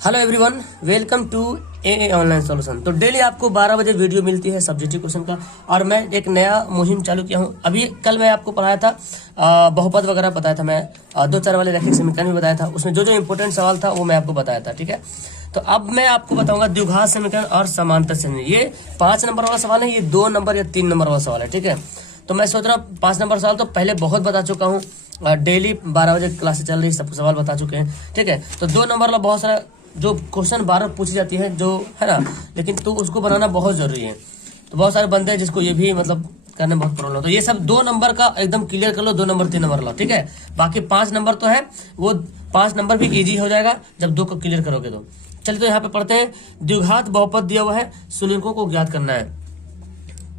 Hello everyone, welcome to a online solution. तो daily आपको 12 बजे वीडियो मिलती है सब्जेक्टिव क्वेश्चन का, और मैं एक नया मुहिम चालू किया हूं। अभी कल मैं आपको पढ़ाया था बहुपद वगैरह बताया था, मैं 2-4 वाले रैखिक समीकरण भी बताया था। उसमें जो जो इंपॉर्टेंट सवाल था वो मैं आपको बताया था, ठीक है। तो अब मैं आपको बताऊंगा द्विघात समीकरण और समांतर समीकरण। ये 5 नंबर वाला सवाल है, ये 2 नंबर या 3 नंबर वाला सवाल है, ठीक है। तो मैं सोच रहा हूँ 5 नंबर सवाल तो पहले बहुत बता चुका हूँ, डेली 12 बजे क्लासेस चल रही, सब सवाल बता चुके हैं, ठीक है। तो 2 नंबर वाला बहुत सारा जो क्वेश्चन बार बार पूछी जाती है, जो है ना, लेकिन तो उसको बनाना बहुत जरूरी है। तो बहुत सारे बंदे हैं जिसको ये भी मतलब करने में बहुत प्रॉब्लम हो। तो ये सब 2 नंबर का एकदम क्लियर कर लो, 2 नंबर 3 नंबर लो, ठीक है। बाकी 5 नंबर तो है, वो 5 नंबर भी इजी हो जाएगा जब 2 को क्लियर करोगे तो। चलिए तो यहाँ पे पढ़ते हैं। द्विघात बहुपद दिया हुआ है, शून्यकों को ज्ञात करना है।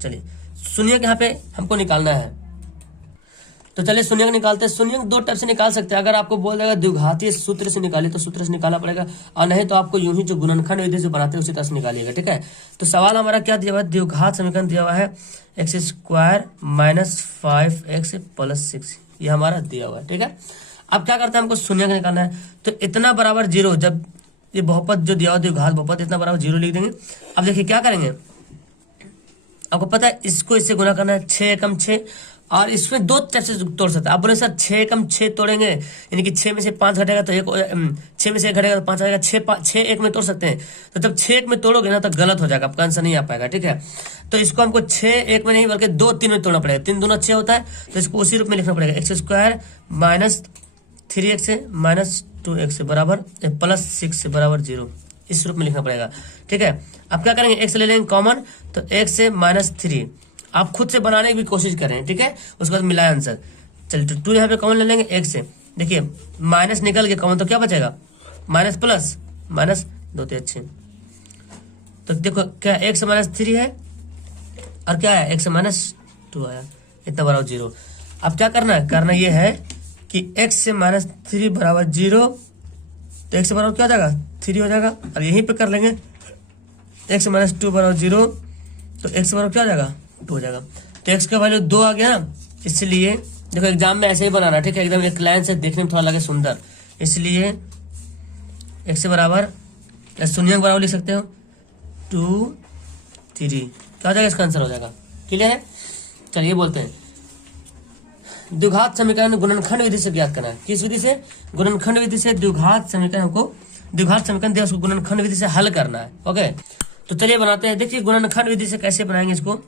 चलिए शून्यक यहाँ पे हमको निकालना है, तो चलिए शून्यक निकालते हैं। शून्यक 2 टाइप से निकाल सकते हैं। अगर आपको बोल देगा द्विघातीय सूत्र से निकालिए तो सूत्र से निकालना पड़ेगा, और नहीं तो आपको यूं ही जो गुणनखंड विधि से बनाते हैं उसी तरह से निकालिएगा, ठीक है। तो सवाल हमारा क्या दिया हुआ है, द्विघात समीकरण दिया हुआ है x² - 5x + 6, ये हमारा दिया हुआ है, ठीक है। अब क्या करते हैं, हमको शून्यक निकालना है। तो इतना बराबर 0, जब ये बहुपद जो दिया हुआ द्विघात बहुपद इतना बराबर 0 लिख देंगे। अब देखिए क्या करेंगे, आपको पता है इसको इससे गुना करना है, 6 एकम 6, और इसमें 2 टाइप से तोड़ सकते हैं। आप बोले सर 6 एकम 6 तोड़ेंगे, यानी कि 6 में से 5 घटेगा तो 6 में से 1 घटेगा तो 5 आएगा, 6 1 में तोड़ सकते हैं। तो जब 6 1 में तोड़ोगे ना तो गलत हो जाएगा, आपका आंसर नहीं आ पाएगा, ठीक है। तो इसको हमको 6 1 में नहीं बल्कि 2 3 में तोड़ना पड़ेगा। 3 दूना 6 होता है, तो इसको उसी रूप में लिखना पड़ेगा। x² - 3x - 2x बराबर +6 बराबर 0, इस रूप में लिखना पड़ेगा, ठीक है। अब क्या करेंगे, x ले लेंगे कॉमन, तो x से -3 आप खुद से बनाने की भी कोशिश करें, ठीक है। उसके बाद मिलाए आंसर। चलिए तो 2 यहाँ पे कॉमन ले लेंगे, x से देखिए माइनस निकल के कॉमन, तो क्या बचेगा, माइनस प्लस माइनस 2 3 6। तो देखो क्या x से -3 है, और क्या है x से -2 आया, इतना बराबर 0। अब क्या करना ये है कि x से -3 बराबर 0, तो x से बराबर क्या हो जाएगा, 3 हो जाएगा। और यहीं पे कर लेंगे x से -2 बराबर 0, तो x से बराबर क्या हो जाएगा, 2 हो जाएगा। तो x का वैल्यू 2 आ गया, इसलिए देखो एग्जाम में ऐसे ही बनाना, ठीक है, एकदम एक लाइन से देखने में थोड़ा लगे सुंदर। इसलिए x से बराबर या शून्य के बराबर लिख सकते हो 2 3, क्या हो जाएगा, इसका आंसर हो जाएगा। क्लियर है। चलिए बोलते हैं द्विघात समीकरण गुणनखंड विधि से ज्ञात करना है। किस विधि से, गुणनखंड विधि से द्विघात समीकरण, हमको द्विघात समीकरण दिया उसको गुणनखंड विधि से हल करना है, ओके। तो चलिए बनाते हैं। देखिए गुणनखंड विधि से कैसे बनाएंगे इसको।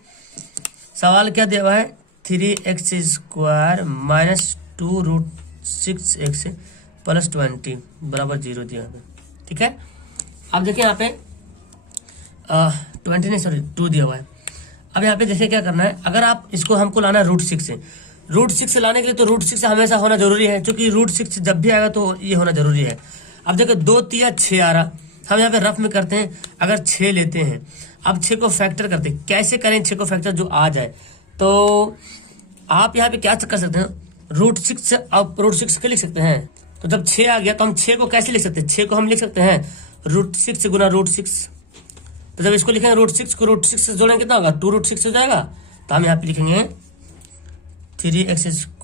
सवाल क्या दिया हुआ है, 3x² - 2√6x + 20 बराबर 0 दिया है, ठीक है। अब देखिए यहाँ पे 20 नहीं सॉरी 2 दिया हुआ है। अब यहाँ पे देखिए क्या करना है, अगर आप इसको हमको लाना है √6 से, √6 से लाने के लिए तो √6 हमेशा होना जरूरी है, क्योंकि √6 जब भी आएगा तो ये होना जरूरी है। अब देखो 2 3 6 आ रहा, हम यहाँ पे रफ में करते हैं। अगर 6 लेते हैं, अब 6 को फैक्टर करते हैं, कैसे करें 6 को फैक्टर जो आ जाए। तो आप यहाँ पे क्या कर सकते हैं, √6 से आप √6 के लिख सकते हैं। तो जब 6 आ गया तो हम 6 को कैसे लिख सकते हैं, 6 को हम लिख सकते हैं √6 से गुना √6। तो जब इसको लिखेंगे √6 को √6 से जोड़ेंगे कितना होगा, 2√6 हो जाएगा। तो हम यहाँ पे लिखेंगे 3x² -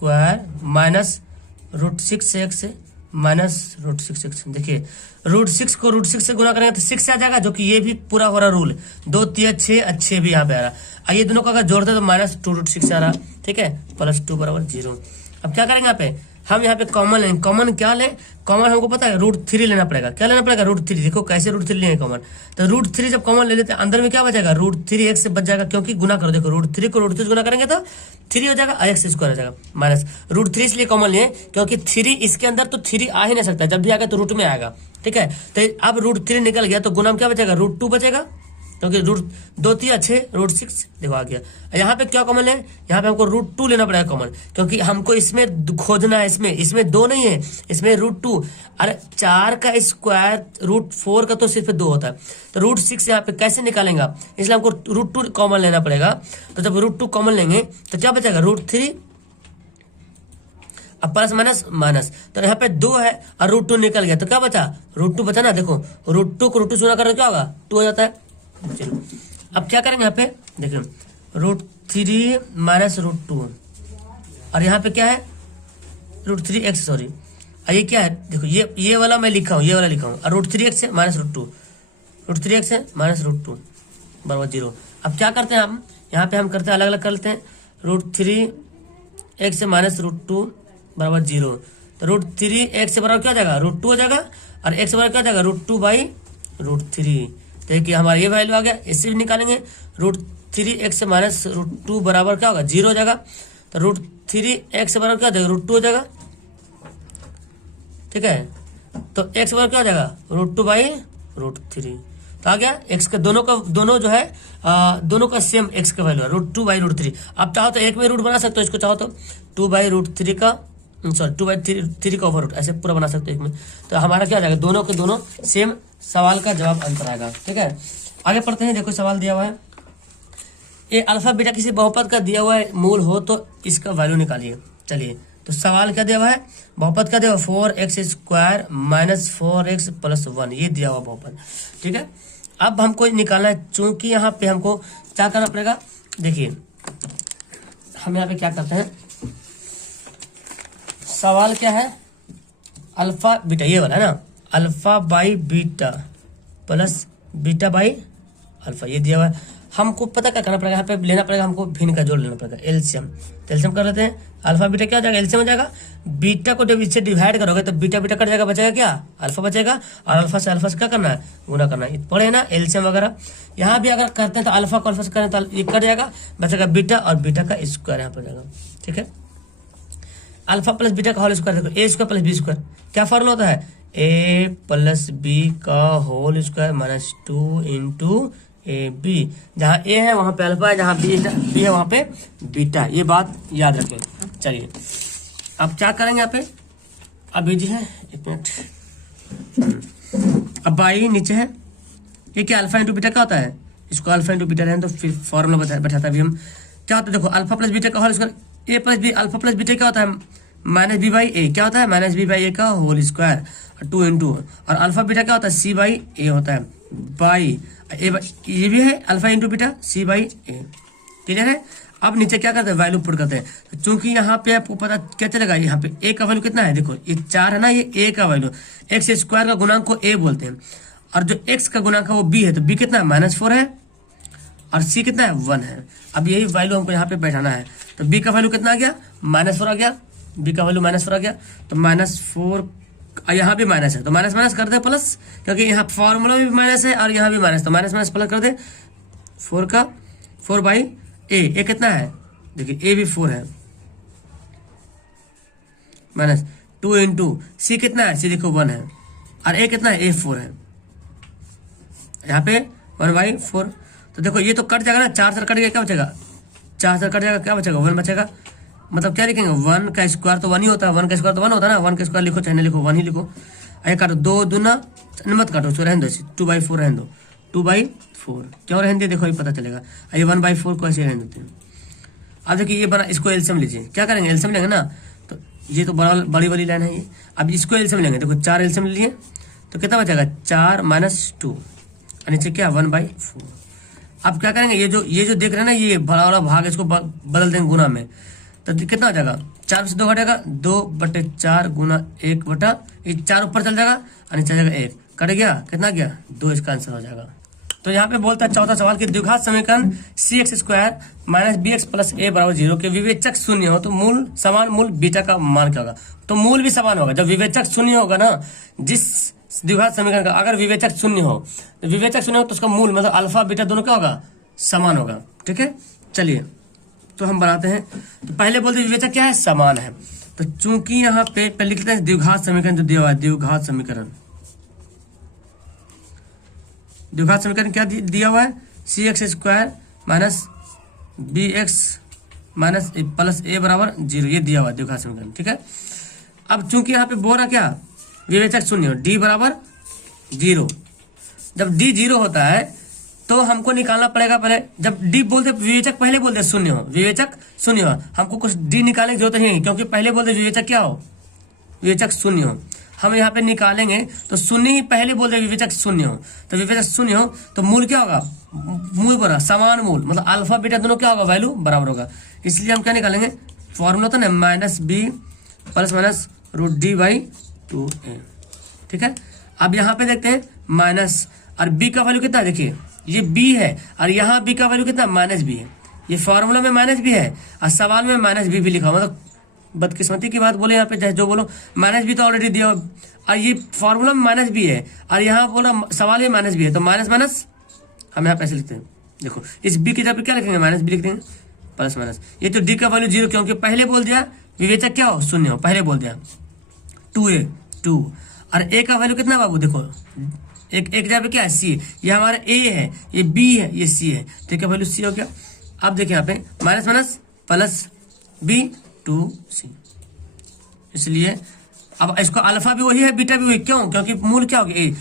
√6x -√6x। देखिए √6 को √6 से गुना करेंगे तो 6 आ जाएगा, जो कि ये भी पूरा हो रहा रूल, 2 3 6 अच्छे भी यहाँ पे आ रहा। और ये दोनों को अगर जोड़ते तो -2√6 आ रहा, ठीक है, +2 बराबर 0। अब क्या करेंगे यहाँ पे, हम यहाँ पे कॉमन लेंगे। कॉमन क्या लें, कॉमन हमको पता है √3 लेना पड़ेगा। क्या लेना पड़ेगा, √3। देखो कैसे √3 लेंगे कॉमन, तो √3 जब कॉमन ले लेते हैं अंदर में क्या बचेगा, √3 एक से बच जाएगा, क्योंकि गुना करो। देखो √3 को √3 गुना करेंगे तो 3 हो जाएगा, x² हो जाएगा माइनस √3 इसलिए कॉमन लिए क्योंकि 3 इसके अंदर, तो 3 आ ही नहीं सकता, जब भी आएगा तो रूट में आएगा, ठीक है। तो अब √3 निकल गया तो गुना में क्या बचेगा, √2 बचेगा, क्योंकि 2 3 6 √6 देखो आ गया। यहाँ पे क्या कॉमन है, यहाँ पे हमको √2 लेना पड़ेगा कॉमन, क्योंकि हमको इसमें खोजना है, इसमें 2 नहीं है, इसमें √2। अरे 4 का स्क्वायर √4 का तो सिर्फ 2 होता है, तो √6 यहाँ पे कैसे निकालेंगे आप, इसलिए हमको √2 कॉमन लेना पड़ेगा। तो जब √2 कॉमन लेंगे तो क्या बचेगा, √3, अब प्लस माइनस माइनस, तो यहाँ पे 2 है और √2 निकल गया, तो क्या बचा, √2 बचा ना। देखो √2 को √2 से गुना करें क्या होगा, 2 हो जाता है। चलो अब क्या करेंगे, यहाँ पे देखिए √3 - √2, और यहाँ पे क्या है √3x, सॉरी, ये क्या है देखो, ये वाला मैं लिखा हूँ, ये वाला लिखा हूँ, और √3x है माइनस √2, √3x है माइनस √2 बराबर 0। अब क्या करते हैं हम यहाँ पे, हम करते हैं अलग अलग कर लेते हैं। √3x माइनस √2 बराबर 0, तो √3x बराबर क्या हो जाएगा, √2 हो जाएगा, और x बराबर क्या हो जाएगा, √2/√3। देखिए हमारा ये वैल्यू आ गया। इससे भी निकालेंगे, √3x माइनस √2 बराबर क्या होगा, 0 हो जाएगा, तो √3x बराबर क्या हो जाएगा, √2 हो जाएगा, ठीक है। तो x बराबर क्या हो जाएगा, √2/√3। तो आ गया x का दोनों जो है दोनों का सेम x का वैल्यू है, √2/√3। आप चाहो तो एक में रूट बना सकते हो, इसको चाहो तो 2/√3 का, सॉरी 2/3 का ओवर रूट, ऐसे पूरा बना सकते हो एक में। तो हमारा क्या हो जाएगा, दोनों के दोनों सेम, सवाल का जवाब अंतर आएगा, ठीक है। आगे पढ़ते हैं। देखो सवाल दिया हुआ है, ये अल्फा बीटा किसी बहुपद का दिया हुआ है मूल हो तो इसका वैल्यू निकालिए। चलिए, तो सवाल क्या दिया हुआ है, बहुपद क्या दिया हुआ, 4x² माइनस 4x प्लस 1, ये दिया हुआ बहुपद, ठीक है। अब हमको निकालना है, चूंकि यहाँ पे हमको क्या करना पड़ेगा, देखिए हम यहाँ पे क्या करते हैं, सवाल क्या है, अल्फा बीटा, ये वाला है ना, alpha by beta plus beta by alpha, ये दिया हुआ है। हमको पता क्या करना पड़ेगा, यहाँ पे लेना पड़ेगा हमको भिन्न का जोड़ लेना पड़ेगा, एलसीएम। तो एलसीएम कर लेते हैं, अल्फा बीटा क्या हो जाएगा, एलसीएम हो जाएगा। बीटा को जब इससे डिवाइड करोगे तो बीटा बीटा कट जाएगा, बचेगा क्या, अल्फा बचेगा, और अल्फा से क्या करना है, गुना करना है, पढ़े ना एलसीएम वगैरह। यहाँ भी अगर करते हैं तो अल्फा को अल्फा से करें तो ये कट जाएगा, बचेगा बीटा, और बीटा का स्क्वायर यहाँ पर जाएगा, ठीक है। अल्फा प्लस बीटा का होल स्क्वायर, देखो A square plus B square, क्या फॉर्मूला होता है, ए प्लस बी का whole square minus 2 into A B. जहाँ ए है वहाँ पे अल्फा है, जहाँ बी है वहाँ पे बीटा, ये बात याद रखें। चलिए अब क्या करेंगे यहाँ पे, अब ये जी है, एक मिनट, अब बाई नीचे है, ये क्या अल्फा इंटू बीटा क्या होता है, इसको अल्फा इंटू बीटा रहें तो फिर फॉर्मूला बैठाता है। अभी हम क्या होता है, देखो अल्फा प्लस बीटा का whole square, a plus b, alpha plus beta क्या होता है, माइनस बी बाई ए, क्या होता है, माइनस बी बाई ए का होल स्क्वायर, 2 इंटू, और अल्फा बीटा क्या होता है, सी बाई ए होता है, बाई ए, ये भी है alpha into beta, C by A, clear है। अब नीचे क्या करते हैं, वैल्यू पुट करते हैं। तो चूंकि यहाँ पे आपको पता क्या चलेगा, यहाँ पे ए का वैल्यू कितना है, देखो ये 4 है ना, ये ए का वैल्यू, एक्स स्क्वायर का गुणांक को ए बोलते हैं, और जो एक्स का गुणांक है वो बी है, तो बी कितना है, -4 है, और सी कितना है, 1 है। अब यही वैल्यू हमको यहाँ पे बैठाना है, तो बी का वैल्यू कितना आ गया, -4 आ गया, बी का वैल्यू -4 आ गया, तो -4, यहाँ भी माइनस है तो माइनस माइनस कर दे प्लस, क्योंकि यहाँ फॉर्मूला भी माइनस है और यहाँ भी माइनस, तो माइनस माइनस प्लस कर दे, 4 बाई ए कितना है, देखिए ए भी 4 है, माइनस 2 इंटू सी कितना है, सी देखो 1 है, और ए कितना है, ए 4 है, यहाँ पे 1/4। तो देखो ये तो कट जाएगा ना, 4 से कट गया, क्या बचेगा, 4 से कट जाएगा, क्या बचेगा, 1 बचेगा। मतलब क्या लिखेंगे, 1 का स्क्वायर तो 1 ही होता है, 1 का स्क्वायर तो 1 होता है ना, 1 का स्क्वायर लिखो चाहे लिखो, 1 ही लिखो। आगे काटो, 2 दूना मत काटो, सो रहने दो, 2/4 रहने दो, 2/4 क्यों रहने दे, देखो ये पता चलेगा। ये 1/4 को ऐसे रहने देते हैं। अब देखिए ये बना, इसको एलसीएम लीजिए, क्या करेंगे, एलसीएम लेंगे ना, तो ये तो बड़ी वाली लाइन है ये। अब इसको एलसीएम लेंगे, देखो 4 एलसीएम लिए तो कितना बचेगा, 4 - 2, और नीचे क्या 1/4। अब क्या करेंगे, ये जो देख रहे हैं ना, ये बड़ा वाला भाग, इसको बदल देंगे गुना में, तो कितना हो जाएगा, 4 से 2 घटेगा, 2/4 गुना 1 ये 4 ऊपर चल जाएगा और नीचे जाएगा 1, कट गया, कितना गया 2, इसका आंसर हो जाएगा। तो यहाँ पे बोलता है चौथा सवाल कि द्विघात समीकरण cx² - bx + a = 0 के विवेचक शून्य हो तो समान मूल बीटा का मान क्या होगा। तो मूल भी समान होगा, जब विवेचक शून्य होगा ना, जिस द्विघात समीकरण का अगर विवेचक शून्य हो तो उसका मूल मतलब अल्फा बीटा दोनों क्या होगा, समान होगा, ठीक है। चलिए तो हम बनाते हैं, तो पहले बोलते विवेचक क्या है, समान है। तो चूंकि यहाँ पे पहले लिखते हैं द्विघात समीकरण जो दिया हुआ है, द्विघात समीकरण क्या दिया हुआ है, cx² - bx + a = 0, ये दिया हुआ है द्विघात समीकरण, ठीक है। अब चूंकि यहाँ पे बोल रहा क्या, विवेचक शून्य हो, d = 0। जब d 0 होता है तो हमको निकालना पड़ेगा, पहले जब d बोलते विवेचक पहले बोलते शून्य हो, विवेचक शून्य हो, हमको कुछ d निकालने की जरूरत नहीं, क्योंकि पहले बोलते विवेचक क्या हो, विवेचक शून्य हो। हम यहाँ पे निकालेंगे तो शून्य ही पहले बोलते विवेचक शून्य हो, तो विवेचक शून्य हो तो मूल क्या होगा, मूल बड़ा समान मूल, मतलब अल्फा बीटा दोनों क्या होगा, वैल्यू बराबर होगा। इसलिए हम क्या निकालेंगे, फॉर्मूला तो ना -b ± √d/, 2a। ठीक है, अब यहाँ पे देखते हैं माइनस, और b का वैल्यू कितना है, देखिए ये b है और यहाँ b का वैल्यू कितना माइनस b है। ये फॉर्मूला में माइनस b है और सवाल में माइनस b भी लिखा, मतलब बदकिस्मती की बात बोले यहाँ पे, चाहे जो बोलो, माइनस b तो ऑलरेडी दिया और ये फॉर्मूला में माइनस b है और यहाँ बोला सवाल में माइनस b है, तो माइनस माइनस हम यहाँ पैसे लिखते हैं। देखो इस b की जगह पे क्या लिखेंगे, माइनस b लिख देंगे, प्लस माइनस। ये तो d का वैल्यू 0, क्योंकि पहले बोल दिया विवेचक क्या हो, शून्य हो, पहले बोल दिया 2a 2, और a का वैल्यू कितना बाबू, देखो एक जगह पे क्या है, c, ये हमारा a है, ये b है, ये c है, तो का वैल्यू c हो गया। अब देखिए यहाँ पे minus minus plus b 2c, इसलिए अब इसको अल्फा भी वही है बीटा भी वही, क्यों, क्योंकि मूल क्या हो गया, ए,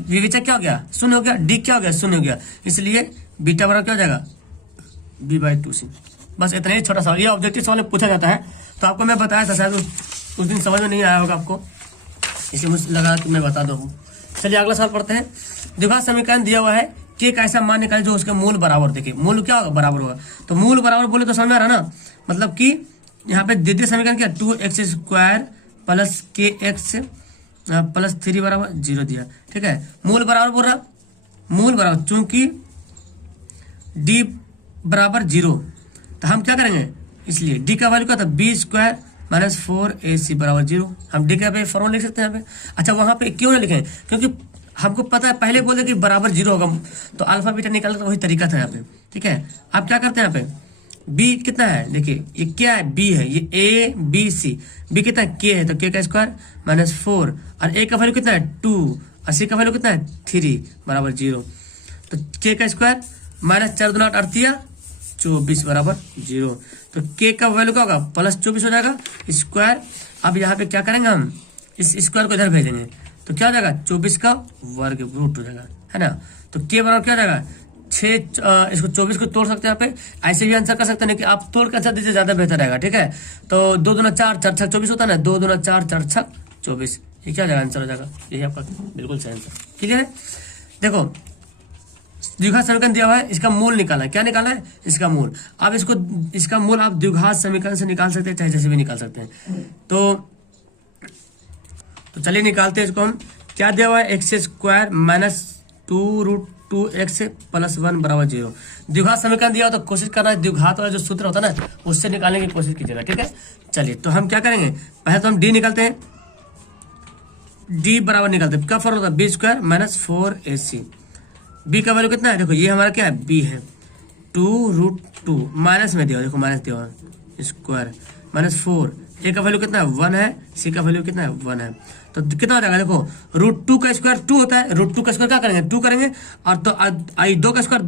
विवेचक क्या हो गया, शून्य हो गया, डी क्या हो गया, शून्य हो गया, इसलिए बीटा बराबर क्या हो जाएगा, b/2c। बस इतना ही छोटा सवाल, ये ऑब्जेक्टिव सवाल में पूछा जाता है, तो आपको मैं बताया था, शायद उस दिन समझ में नहीं आया होगा आपको, इसलिए मुझे लगा कि मैं बता दूँ। चलिए अगला सवाल पढ़ते हैं। द्विघात समीकरण दिया हुआ है कि एक ऐसा मान निकाले जो उसके मूल बराबर, देखिए मूल क्या होगा, बराबर होगा, तो मूल बराबर बोले तो समझ आ रहा ना, मतलब कि यहाँ पे द्वितीय समीकरण क्या, 2x² प्लस kx प्लस 3 बराबर 0 दिया। ठीक है, मूल बराबर बोल रहा, मूल बराबर, चूंकि d बराबर 0, तो हम क्या करेंगे, इसलिए d का वैल्यू क्या था, b² माइनस 4ac बराबर 0। हम d का पे फॉर्मूला लिख सकते हैं यहाँ पे। अच्छा वहां पे क्यों ना लिखें, क्योंकि हमको पता है पहले बोले कि बराबर 0 होगा, तो अल्फा बीटा निकालने का वही तरीका था यहाँ पे। ठीक है, आप क्या करते हैं यहाँ पे, b कितना है, देखिए ये क्या है, b है, ये a b c, b कितना है, k है, तो k का स्क्वायर माइनस 4, और a का वैल्यू कितना है 2, और c का वैल्यू कितना है 3 बराबर 0, तो k का स्क्वायर माइनस 4 दूना 8 24 बराबर 0, तो k का वैल्यू क्या होगा, प्लस 24 हो जाएगा स्क्वायर। अब यहाँ पे क्या करेंगे, हम इस स्क्वायर को इधर भेजेंगे, तो क्या हो जाएगा 24 का वर्ग रूट हो जाएगा, है ना, तो k बराबर क्या हो जाएगा 6, इसको 24 को तोड़ सकते हैं यहाँ पे, ऐसे भी आंसर कर सकते हैं कि आप तोड़ कर आंसर दीजिए, ज्यादा बेहतर रहेगा। ठीक है, तो 2 दूना 4 4 6 24 होता है ना, 2 दूना 4 4 6 24, ये क्या हो जाएगा, आंसर हो जाएगा, यही आपका बिल्कुल सही आंसर। क्लियर है, देखो द्विघात समीकरण दिया हुआ है, इसका मूल निकालना है, क्या निकालना है, इसका मूल। अब इसका मूल आप द्विघात समीकरण से निकाल सकते हैं, चाहे जैसे भी निकाल सकते हैं, तो चलिए निकालते हैं इसको हम। क्या दिया हुआ है, x² माइनस 2√2x प्लस 1 बराबर 0। द्विघात समीकरण दिया हो तो कोशिश करना है द्विघात वाला जो सूत्र होता है ना, उससे निकालने की कोशिश कीजिएगा। ठीक है, चलिए तो हम क्या करेंगे, पहले तो हम d निकालते हैं, d बराबर निकालते हैं, क्या फॉर्मूला होता है, b² माइनस 4ac। b का वैल्यू कितना है, देखो ये हमारा क्या है, b है, 2√2 माइनस में दिया, देखो माइनस दिया स्क्वायर माइनस 4, a का वैल्यू कितना है 1 है, c का वैल्यू कितना है 1 है, तो कितना हो जाएगा, देखो √2 का स्क्वायर 2 होता है, √2 का स्क्वायर क्या करेंगे 2 करेंगे, और तो 2 का स्क्वायर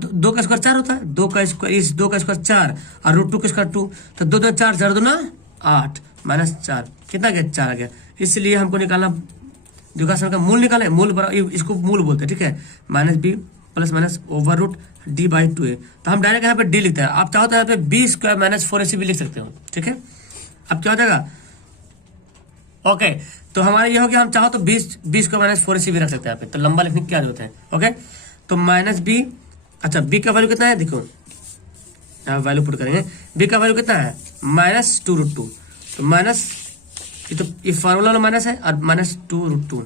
4 होता है, 2 का स्क्वायर 4 और √2 का स्क्वायर 2, तो 2 2 4 4 2 8 माइनस 4 कितना गया 4 आ गया। इसलिए हमको निकालना द्विघात समीकरण का मूल निकाले, मूल बराबर इसको मूल बोलते हैं। ठीक है, minus b plus minus over root d/2a, तो हम डायरेक्ट यहाँ पे d लिखते हैं, आप चाहो तो यहाँ पे b² माइनस 4ac भी लिख सकते हो। ठीक है, अब क्या हो जाएगा, ओके, तो हमारा ये हो गया, हम चाहो तो 20 माइनस 4ac भी रख सकते हैं यहाँ पे, तो लंबा लिखने की क्या जरूरत है। ओके, तो माइनस b, अच्छा b का वैल्यू कितना है, देखो यहाँ वैल्यू पुट करेंगे, b का वैल्यू कितना है माइनस 2√2, तो माइनस ये फार्मूला वाला माइनस है, और माइनस 2√2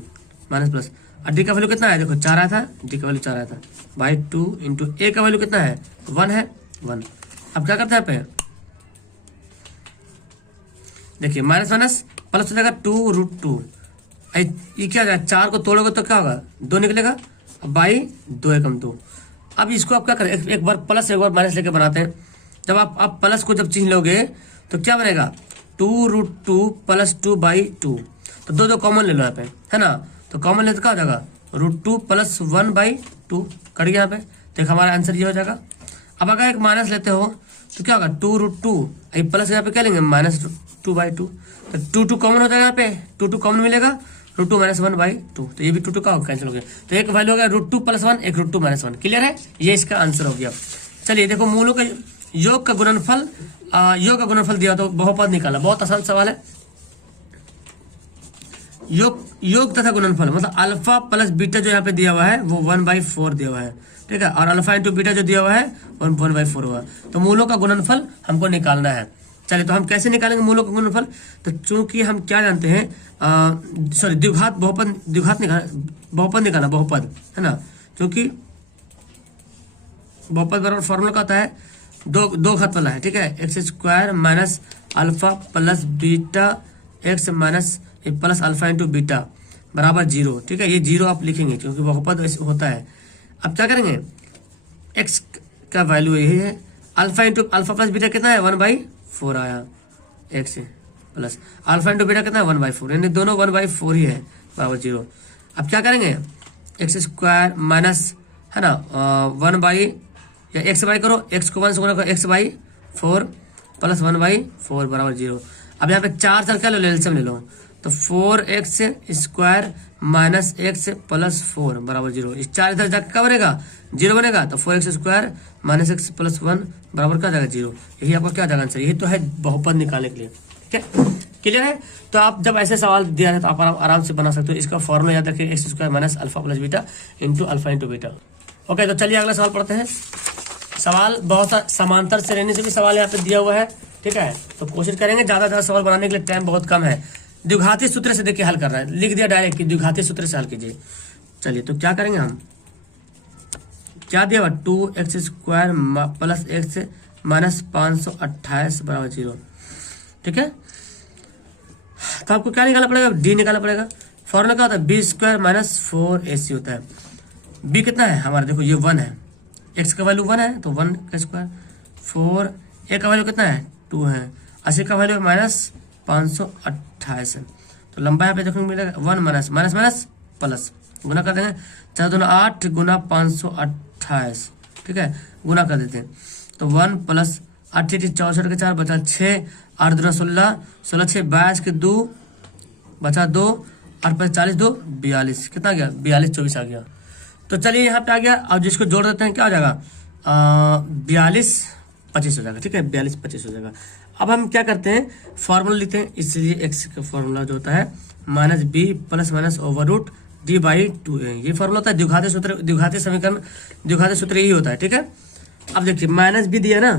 माइनस प्लस, और d का वैल्यू कितना है, देखो 4 आया था, d का वैल्यू 4 आया था बाई 2 इंटू a का वैल्यू कितना है 1 है 1। अब क्या करते हैं यहाँ पे, देखिए माइनस माइनस प्लस हो जाएगा 2√2, ये क्या हो जाएगा, 4 को तोड़ोगे तो क्या होगा 2 निकलेगा, बाई 2 एकम 2। अब इसको आप क्या करें, एक बार प्लस एक बार माइनस लेके बनाते हैं। जब आप प्लस को जब चिन्ह लोगे तो क्या बनेगा 2√2 प्लस 2/2, तो 2 कॉमन ले लो यहाँ पे, है ना, तो कॉमन ले तो क्या हो जाएगा √2 प्लस 1/2 कट गया यहाँ पे, तो हमारा आंसर ये हो जाएगा। अब अगर एक माइनस लेते हो तो क्या होगा 2√2, प्लस यहाँ पे क्या लेंगे माइनस 2/2, तो 2 कॉमन हो जाएगा यहाँ पे, 2 कॉमन मिलेगा, √2 माइनस 1/2, तो ये भी 2 का कैंसिल हो गया, तो एक वैल्यू हो गया √2 प्लस 1, एक √2 माइनस 1। क्लियर है, ये इसका आंसर हो गया। चलिए देखो मूलों का योग का गुणनफल दिया तो बहुपद निकाला, बहुत आसान सवाल है। योग तथा गुणनफल मतलब अल्फा प्लस बीटा जो यहाँ पे दिया हुआ है वो 1/4 दिया हुआ है। ठीक है, और अल्फा इंटू बीटा जो दिया हुआ है 1/4 हुआ, तो मूलों का गुणनफल हमको निकालना है। चलिए तो हम कैसे निकालेंगे मूलों का गुणनफल? तो चूंकि हम क्या जानते हैं, सॉरी द्विघात बहुपद निकालना, बहुपद है ना, क्योंकि बहुपद बराबर फॉर्मूला का होता है दो घात वाला है, ठीक है, x square minus alpha plus beta x minus plus alpha into beta बराबर 0, ठीक है। ये 0 आप लिखेंगे क्योंकि बहुपद होता है। अब क्या करेंगे, एक्स का वैल्यू यही है, alpha into alpha plus beta कितना है 1/4 आया, x plus alpha into beta कितना है 1/4, यानी दोनों 1/4 ही है बराबर 0। अब क्या करेंगे, एक्स स्क्वायर माइनस है ना 1 या एक्स बाई करो, एक्स को 1 से गुणा करो, x/4 प्लस 1/4 बराबर 0। अब यहाँ पे 4 चल क्या लो, एलसीएम ले लो, तो 4x square minus x plus 4 बराबर 0। इस 4 इधर जाकर क्या बनेगा, 0 बनेगा, तो 4x square minus x plus 1 बराबर क्या जाएगा 0। यही आपका क्या जाएगा आंसर, यही तो है बहुपद निकालने के लिए, ठीक है, क्लियर है। तो आप जब ऐसे सवाल दिया है तो आप आराम से बना सकते हो। इसका फॉर्मूला याद रखिए, x square minus alpha plus beta into alpha into beta. Okay, तो चलिए अगला सवाल पढ़ते हैं। सवाल बहुत समांतर श्रेणी से भी सवाल यहाँ पे दिया हुआ है, ठीक है, तो कोशिश करेंगे ज्यादा सवाल बनाने के लिए, टाइम बहुत कम है। द्विघाती सूत्र से देखिए हल करना है, लिख दिया डायरेक्ट कि द्विघाती सूत्र से हल कीजिए। चलिए तो क्या करेंगे हम, क्या दिया हुआ 2x square plus x minus 528 बराबर 0, ठीक है। तो आपको क्या निकालना पड़ेगा, डी निकालना पड़ेगा। फॉर्मूला क्या होता है, बी स्क्वायर माइनस 4ac होता है। बी कितना है हमारा, देखो ये 1 है, एक्स का वैल्यू 1 है तो 1 का स्क्वायर, 4 ए का वैल्यू कितना है 2 है, 80 का वैल्यू माइनस 528 है। तो लंबा यहाँ पे देखने को मिलेगा 1 माइनस माइनस माइनस प्लस, गुना कर देंगे, 4 दूना 8 गुना 528, ठीक है, गुना कर देते हैं, तो 1 प्लस 8 64 के 4 बचा 6, 8 दूना 16, 16 6 22 के 2 बचा 2, 8 5 40 2 42, कितना गया 42 24 आ गया। तो चलिए यहाँ पे आ गया, अब जिसको जोड़ देते हैं क्या हो जाएगा 42 25 हो जाएगा, ठीक है, 42 25 हो जाएगा। अब हम क्या करते हैं, फॉर्मूला लिखते हैं, इसलिए एक्स का फॉर्मूला जो होता है minus B plus minus over root d/2a, ये फॉर्मूला होता है द्विघाती सूत्र, द्विघाती समीकरण, द्विघाती सूत्र यही होता है, ठीक है। अब देखिए माइनस बी दिया ना,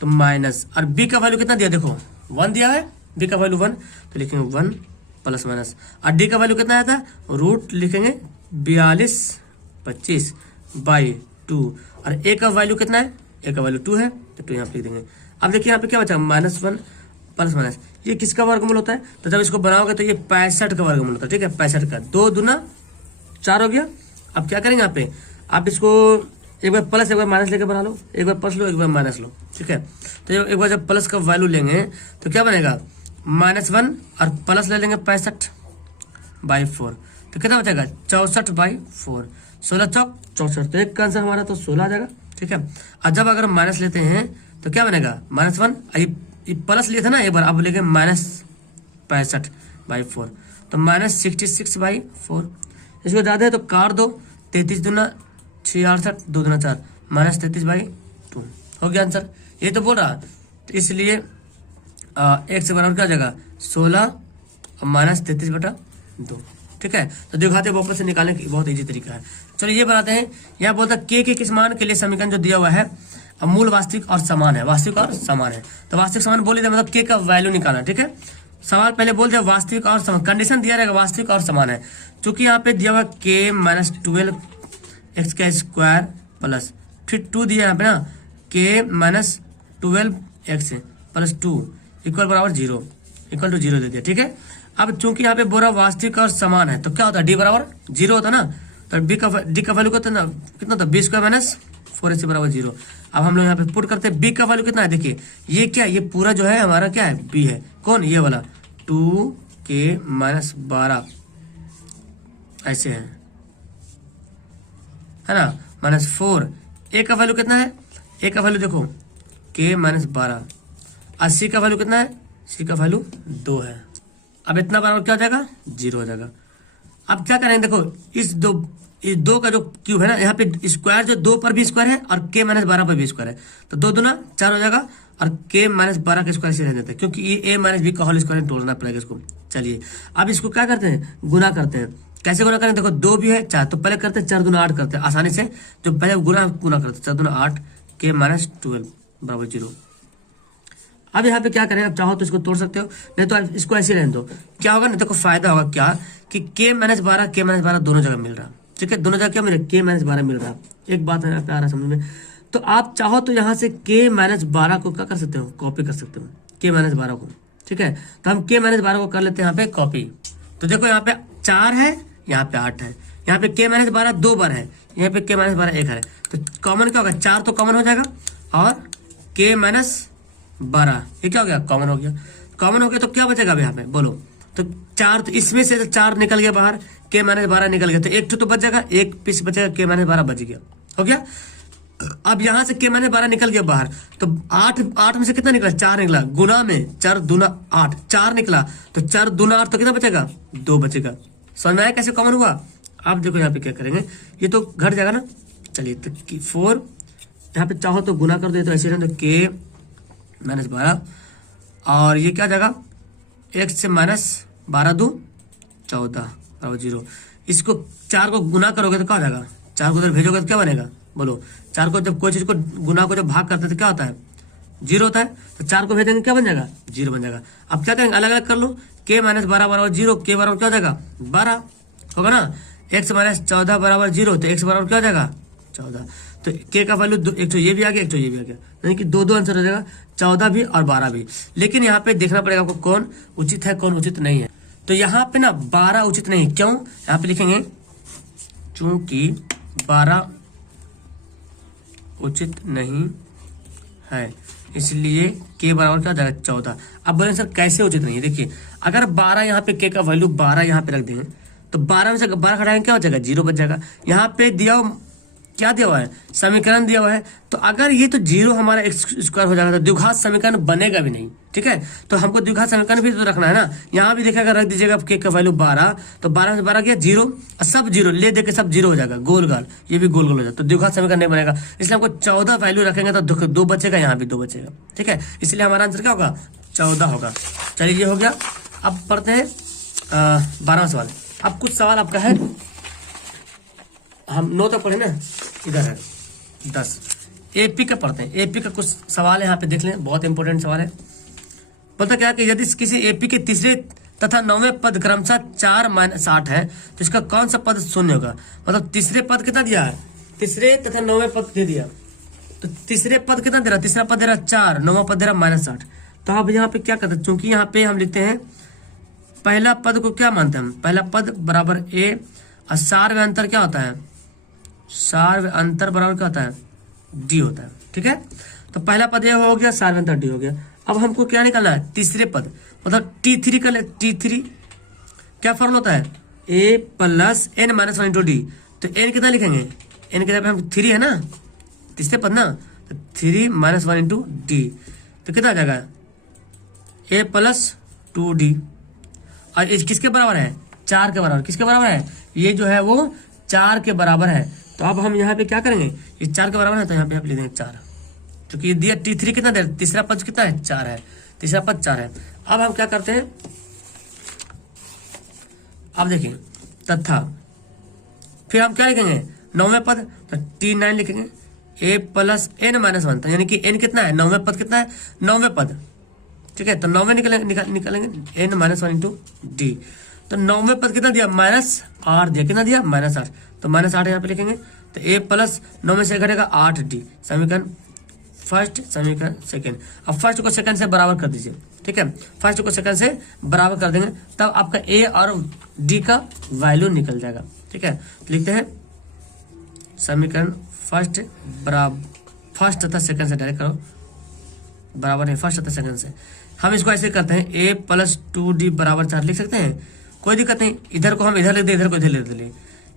तो माइनस, और बी का वैल्यू कितना दिया, देखो 1 दिया है, बी का वैल्यू 1, तो लिखेंगे 1 प्लस माइनस, और डी का वैल्यू कितना आया था, रूट लिखेंगे 42 25/2, और ए का वैल्यू कितना है, ए का वैल्यू 2 है, तो 2 यहाँ पे लिख देंगे। अब देखिए यहाँ पे क्या बचा, -1 प्लस माइनस, ये किसका वर्गमूल होता है, तो जब इसको बनाओगे तो ये 65 का वर्गमूल होता है, ठीक है, 65 का, 2 दूना 4 हो गया। अब क्या करेंगे यहाँ पे, आप इसको एक बार प्लस एक बार माइनस लेकर बना लो, एक बार प्लस लो एक बार माइनस लो, ठीक है। तो एक बार जब प्लस का वैल्यू लेंगे तो क्या बनेगा, -1 और प्लस ले लेंगे 65/4, तो कितना बचेगा 64/4, 16 चौक 64, तो एक का आंसर हमारा तो 16 आ जाएगा, ठीक है। और जब अगर माइनस लेते हैं तो क्या बनेगा, -1, ये प्लस लिया था ना एक बार, अब लेंगे -65/4, तो -66/4, इसको ज़्यादा है तो काट दो, 33 दूना 66, 2 दूना 4, -33/2 हो गया आंसर। ये तो बोल रहा, तो इसलिए एक्स बराबर क्या जगह 16 और -33/2, ठीक है। तो द्विघाती बहुपद से निकालने की बहुत इजी तरीका है। चलो ये बनाते हैं, यहाँ बोलता है के किस मान के लिए समीकरण जो दिया हुआ है मूल वास्तविक और समान है, वास्तविक और समान है, तो वास्तविक समान बोल दिया, मतलब के का वैल्यू निकालना, ठीक है। सवाल पहले बोल दिया वास्तविक और समान, कंडीशन दिया रहेगा वास्तविक और समान है, क्योंकि यहाँ पे दिया हुआ के -12 एक्स का स्क्वायर प्लस, फिर 2 दिया यहाँ पे ना, के -12 एक्स प्लस 2 इक्वल बराबर 0, इक्वल टू 0 दे दिया, ठीक है। अब चूंकि यहाँ पे बोला वास्तविक और समान है, तो क्या होता है डी बराबर 0 होता है ना, तो डी का वैल्यू कितना होता है, बी स्क्वायर माइनस 4ac बराबर 0। अब हम लोग यहाँ पे पुट करते हैं, बी का वैल्यू कितना है, देखिए ये क्या, ये पूरा जो है हमारा क्या है, बी है, कौन, ये वाला 2k -12 ऐसे है ना, -4, ए का वैल्यू कितना है, ए का वैल्यू देखो k -12, और सी का वैल्यू कितना है, सी का वैल्यू 2 है। अब इतना बराबर क्या हो जाएगा, 0 हो जाएगा। अब क्या करेंगे, देखो इस दो का जो क्यूब है ना, यहाँ पे स्क्वायर जो 2 पर भी स्क्वायर है और k -12 पर भी स्क्वायर है, तो 2 दूना 4 हो जाएगा, और k -12 के स्क्वायर से रह जाता है, क्योंकि ये a - b का होल स्क्वायर तोड़ना पड़ेगा इसको। चलिए अब इसको क्या करते हैं, गुना करते हैं। कैसे गुना करें, देखो 2 भी है 4, तो पहले करते हैं 4 दूना 8 करते हैं आसानी से, जो पहले गुना करते हैं 4 दूना 8, k -12 बराबर 0। अब यहाँ पे क्या करें, आप चाहो तो इसको तोड़ सकते हो, नहीं तो आप इसको ऐसे रहने दो। क्या होगा ना, देखो फायदा होगा क्या कि k-12 k-12 दोनों जगह मिल रहा है, ठीक है, दोनों जगह क्या मिल रहा है, k-12 मिल रहा है। एक बात है आ रहा समझ में। तो आप चाहो तो यहाँ से k-12 को क्या कर सकते हो, कॉपी कर सकते हो k-12 को, ठीक है। तो हम k-12 को कर लेते हैं यहाँ पे कॉपी। तो देखो यहाँ पे 4 है, यहाँ पे 8 है, यहाँ पे k-12 2 बार है, यहाँ पे k-12 1 है। तो कॉमन क्या होगा, 4 तो कॉमन हो जाएगा और k-12 ये क्या हो गया, कॉमन हो गया। कॉमन हो गया तो क्या बचेगा अब यहाँ पे बोलो, तो 4, तो इसमें से 4 निकल गया बाहर, k-12 निकल गया, तो एक तो बच जाएगा, एक पीस बचेगा, k-12 बच गया, हो गया। अब यहां से k-12 निकल गया बाहर, तो 8 में से कितना निकला, 4 निकला, गुना में 4 दूना 8, 4 निकला, तो 4 दूना 8 तो कितना बचेगा, 2 बचेगा। समझ में आया कैसे कॉमन हुआ। अब देखो यहाँ पे क्या करेंगे, ये तो घट जाएगा ना, चलिए तो 4 यहाँ पे चाहो तो गुना कर दे, तो ऐसे रहने दो k-12 और ये क्या जाएगा, x से -12 2 14 और 0। इसको 4 को गुना करोगे तो क्या हो जाएगा, 4 को उधर भेजोगे तो क्या बनेगा बोलो, 4 को जब कोई चीज को गुना को जब भाग करते हैं तो क्या होता है, 0 होता है। तो 4 को भेजेंगे क्या बन जाएगा, 0 बन जाएगा। अब क्या करेंगे, अलग अलग कर लो, k-12 बराबर 0, k बराबर क्या हो जाएगा 12 होगा ना, x -14 बराबर 0, तो x बराबर क्या हो जाएगा 14। तो k का वैल्यू एक तो ये भी आ गया, एक तो ये भी आ गया, यानी कि दो आंसर हो जाएगा, 14 भी और 12 भी। लेकिन यहाँ पे देखना पड़ेगा आपको कौन उचित है कौन उचित नहीं है। तो यहाँ पे ना 12 उचित नहीं, क्यों, यहाँ पे लिखेंगे चूंकि 12 उचित नहीं है, इसलिए k बराबर क्या हो जाएगा 14। अब बोले सर कैसे उचित नहीं है, देखिए अगर 12 यहाँ पे k का वैल्यू 12 यहाँ पे रख देंगे तो 12 में से 12 घटाएंगे क्या हो जाएगा, 0 बच जाएगा। यहाँ पे दिया क्या दिया हुआ है, समीकरण दिया हुआ है, तो अगर ये तो 0 हमारा x² हो जाएगा तो द्विघात समीकरण बनेगा भी नहीं, ठीक है। तो हमको द्विघात समीकरण भी तो रखना है ना। यहाँ भी देखा रख दीजिएगा k का वैल्यू 12, तो 12 से 12 गया 0 और सब 0 ले दे के सब 0 हो जाएगा, गोल गाल ये भी गोल गोल हो जाएगा, तो द्विघात समीकरण नहीं बनेगा। इसलिए हमको 14 वैल्यू रखेंगे तो 2 बचेगा, यहाँ भी 2 बचेगा, ठीक है। इसलिए हमारा आंसर क्या होगा 14 होगा। चलिए ये हो गया। अब पढ़ते हैं 12वां सवाल। अब कुछ सवाल आपका है, हम 9 तक पढ़े ना, इधर है 10 एपी का पढ़ते हैं। एपी का कुछ सवाल है यहाँ पे देख लें, बहुत इंपॉर्टेंट सवाल है। पता क्या कि यदि किसी एपी के तीसरे तथा 9वें पद क्रमशः 4-8 है तो इसका कौन सा पद शून्य होगा। मतलब तीसरे पद कितना दिया है, तीसरे तथा 9वें पद दे दिया, तो तीसरे पद कितना दे रहा, तीसरा पद दे रहा 4, 9वां पद दे रहा -8। तो अब यहाँ पे क्या करते हैं, चूंकि यहाँ पे हम लिखते हैं पहला पद को क्या मानते हैं हम, पहला पद बराबर a और सार्व अंतर क्या होता है, सार्व अंतर बराबर क्या होता है d होता है, ठीक है। तो पहला पद ये हो गया, सार्व अंतर d हो गया। अब हमको क्या निकालना है, तीसरे पद, मतलब t3 का t3 क्या फॉर्मूला होता है, a plus n -1 into D. तो n कितना लिखेंगे, n कितना हम 3 है ना, तीसरे पद ना, तो 3 -1 इंटू डी, तो कितना आ जाएगा a प्लस 2d। और इस किसके बराबर है, 4 के बराबर। किसके बराबर है, ये जो है वो 4 के बराबर है। तो अब हम यहाँ पे क्या करेंगे, ये 4 के बराबर है, तो यहाँ पे आप लिख देंगे 4, क्योंकि ये दिया t3 कितना दे, तीसरा पद कितना है 4 है, तीसरा पद 4 है। अब हम क्या करते हैं, अब देखिए तथा फिर हम क्या लिखेंगे 9वें पद, तो t9 लिखेंगे, a प्लस n -1, यानी कि n कितना है, 9वें पद कितना है, 9वें पद, ठीक है। तो 9वें निकालेंगे n -1 इंटू डी। तो 9वें पद कितना दिया, -8 दिया, कितना दिया -8, तो -8 यहाँ पे लिखेंगे। तो a प्लस 9 में से घटेगा 8d, समीकरण फर्स्ट समीकरण सेकंड। अब फर्स्ट को सेकंड से बराबर कर दीजिए, ठीक है, फर्स्ट को सेकंड से बराबर कर देंगे, तब आपका a और d का वैल्यू निकल जाएगा, ठीक है। लिखते हैं समीकरण फर्स्ट बराबर, फर्स्ट तथा सेकंड से डायरेक्ट करो, बराबर है फर्स्ट तथा सेकंड से। हम इसको ऐसे करते हैं a प्लस 2d बराबर 4 लिख सकते हैं, कोई दिक्कत नहीं। इधर को हम इधर लिख दे, इधर को इधर लिख दे,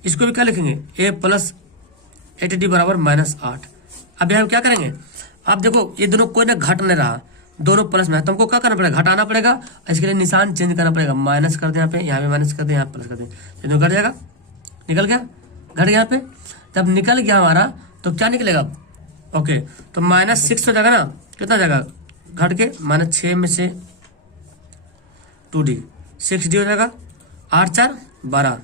इसको भी क्या लिखेंगे a प्लस 8d बराबर -8। अब हम क्या करेंगे, अब देखो ये दोनों कोई ना घट नहीं रहा, दोनों प्लस में, तो हमको क्या करना पड़ेगा, घटाना पड़ेगा। इसके लिए निशान चेंज करना पड़ेगा, माइनस कर दे, यहाँ पे माइनस कर दे, यहाँ प्लस कर दे, तो घट जाएगा, निकल गया, घट गया। यहाँ पे जब निकल गया हमारा तो क्या निकलेगा, ओके, तो -6 हो जाएगा ना, कितना जाएगा घट के, -6 में से 2d 6d हो जाएगा, 8 4 12,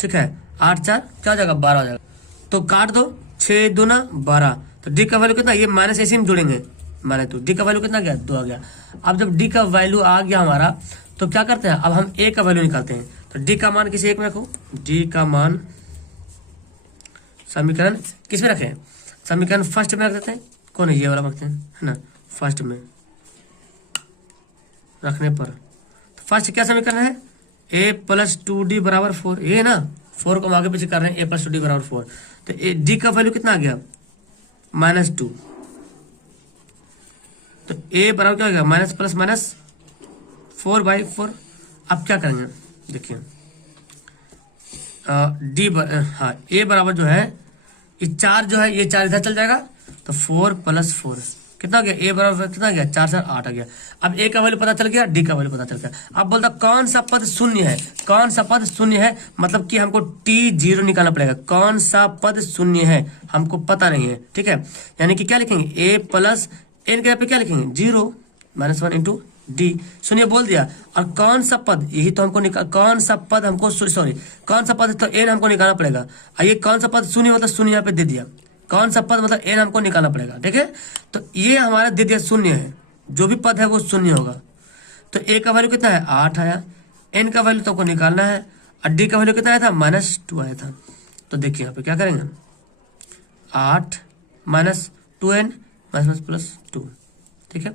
ठीक है, 8 4 क्या हो जाएगा 12 हो जाएगा। तो काट दो, 6 दूना 12, तो डी का वैल्यू कितना, ये माइनस ऐसे में जोड़ेंगे, -2। डी का वैल्यू कितना गया 2 आ गया। अब जब डी का वैल्यू आ गया हमारा तो क्या करते हैं, अब हम ए का वैल्यू निकालते हैं। तो डी का मान किसी एक में रखो, डी का मान समीकरण किस में रखें, समीकरण फर्स्ट में रख देते हैं। कौन है, ये वाला रखते हैं, है ना, फर्स्ट में रखने पर फर्स्ट क्या समीकरण है, a + 2d = 4। ये ना 4 को हम आगे पीछे कर रहे हैं, a + 2d = 4। तो d का वैल्यू कितना आ गया -2। तो a बराबर क्या हो गया, माइनस प्लस माइनस 4/4। अब क्या करेंगे, देखिए हाँ a बराबर जो है ये 4 जो है, ये 4 इधर चल जाएगा तो 4 + 4 कितना हो गया, a बराबर कितना आ गया 4 से 8 आ गया। अब a का वैल्यू पता चल गया, d का वैल्यू पता चल गया। अब बोलता कौन सा पद शून्य है, कौन सा पद शून्य है, मतलब कि हमको t0 निकालना पड़ेगा। कौन सा पद शून्य है हमको पता नहीं है, ठीक है। यानी कि क्या लिखेंगे, a + n के यहाँ पे क्या लिखेंगे 0 -1 × d, शून्य बोल दिया। और कौन सा पद, यही तो हमको निकाल, कौन सा पद हमको सॉरी कौन सा पद, तो n हमको निकालना पड़ेगा। और ये कौन सा पद शून्य, मतलब शून्य यहाँ पे दे दिया, कौन सा पद मतलब n हमको निकालना पड़ेगा, ठीक है। तो ये हमारा दे दिया शून्य है, जो भी पद है वो शून्य होगा। तो a का वैल्यू कितना है 8 आया, n का वैल्यू तो हमको निकालना है, और d का वैल्यू कितना आया था -2 आया था। तो देखिए यहाँ पे क्या करेंगे, 8 - 2n +2, ठीक है।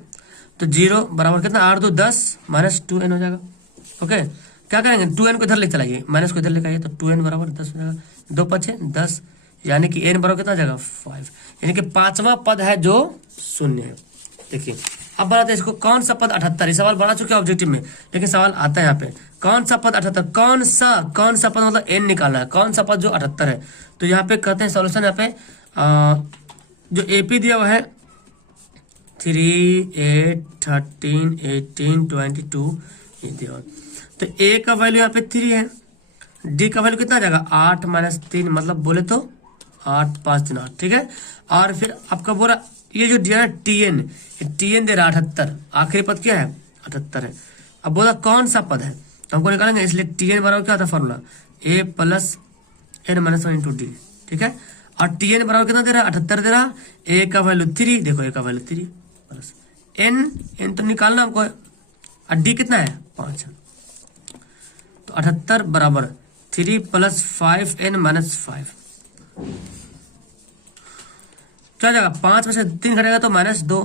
तो 0 बराबर कितना 8 2 10 -2n हो जाएगा। ओके, क्या करेंगे 2n को इधर ले चलाइए, माइनस को इधर लेकर आइए, तो 2n बराबर 10 हो जाएगा। 2 × 5 = 10, यानी कि n बराबर कितना हो जाएगा 5, यानी कि 5वां पद है जो शून्य है। देखिए अब बनाते हैं इसको, कौन सा पद 78, ये सवाल बना चुके हैं ऑब्जेक्टिव में, लेकिन सवाल आता है यहाँ पे, कौन सा पद 78, कौन सा पद मतलब n निकालना है, कौन सा पद जो 78 है। तो यहाँ पे कहते हैं सॉल्यूशन, यहाँ पे जो AP दिया हुआ है 3 8 13 18 22 ये दिया। तो a का वैल्यू यहाँ पे 3 है, d का वैल्यू कितना आ जाएगा 8 - 3, मतलब बोले तो 8 5 3 8, ठीक है। और फिर आपका बोला ये जो दिया है tn दे रहा 78, आखिरी पद क्या है 78 है। अब बोला कौन सा पद है, तो हमको निकालेंगे, इसलिए tn बराबर क्या था फॉर्मूला, a + n - 1 × d, ठीक है। और tn बराबर कितना दे रहा है 78 दे रहा, a का वैल्यू 3, देखो a का वैल्यू 3 प्लस n तो निकालना हमको, और d कितना है 5 है। तो 78 बराबर 3 + 5n - 5, क्या जाएगा 5 में से 3 घटेगा तो -2